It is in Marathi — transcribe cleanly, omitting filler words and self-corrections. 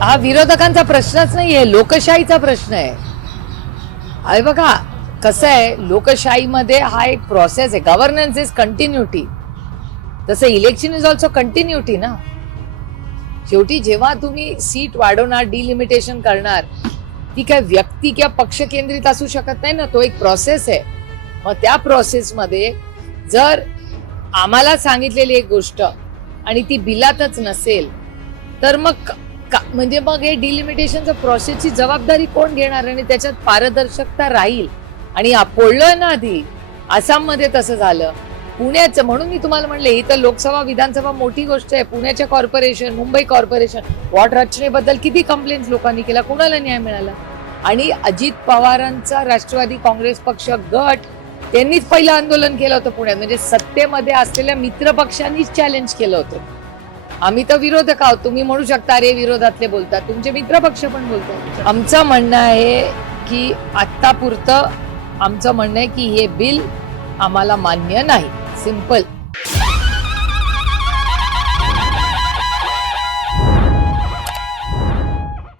हा विरोधकांचा प्रश्नच नाहीये, लोकशाहीचा प्रश्न आहे. अरे बघा कसं आहे, लोकशाहीमध्ये हा एक प्रोसेस आहे. गव्हर्नन्स इज कंटिन्युटी, तसं इलेक्शन इज ऑल्सो कंटिन्युटी ना. शेवटी जेव्हा तुम्ही सीट वाढवणार, डिलिमिटेशन करणार, ती काय व्यक्ती किंवा पक्ष केंद्रित असू शकत नाही ना. तो एक प्रोसेस आहे. मग त्या प्रोसेसमध्ये जर आम्हाला सांगितलेली एक गोष्ट आणि ती बिलातच नसेल तर मग म्हणजे मग हे डिलिमिटेशनचं प्रोसेसची जबाबदारी कोण घेणार आणि त्याच्यात पारदर्शकता राहील. आणि बोललोय ना आधी, आसाममध्ये तसं झालं. पुण्याचं म्हणून मी तुम्हाला म्हणले, ही तर लोकसभा विधानसभा मोठी गोष्ट आहे. पुण्याच्या कॉर्पोरेशन, मुंबई कॉर्पोरेशन, वॉर्ड रचनेबद्दल किती कंप्लेंट्स लोकांनी केला, कुणाला न्याय मिळाला. आणि अजित पवारांचा राष्ट्रवादी काँग्रेस पक्ष गट त्यांनीच पहिलं आंदोलन केलं होतं पुण्यात. म्हणजे सत्तेमध्ये असलेल्या मित्र पक्षांनीच चॅलेंज केलं होतं. आम्ही तर विरोधक आहोत. तुम्ही म्हणू शकता अरे विरोधातले बोलतात, तुमचे मित्र पक्ष पण बोलतात. आमचं म्हणणं आहे की आत्तापुरतं आमचं म्हणणं आहे की हे बिल आम्हाला मान्य नाही. सिंपल.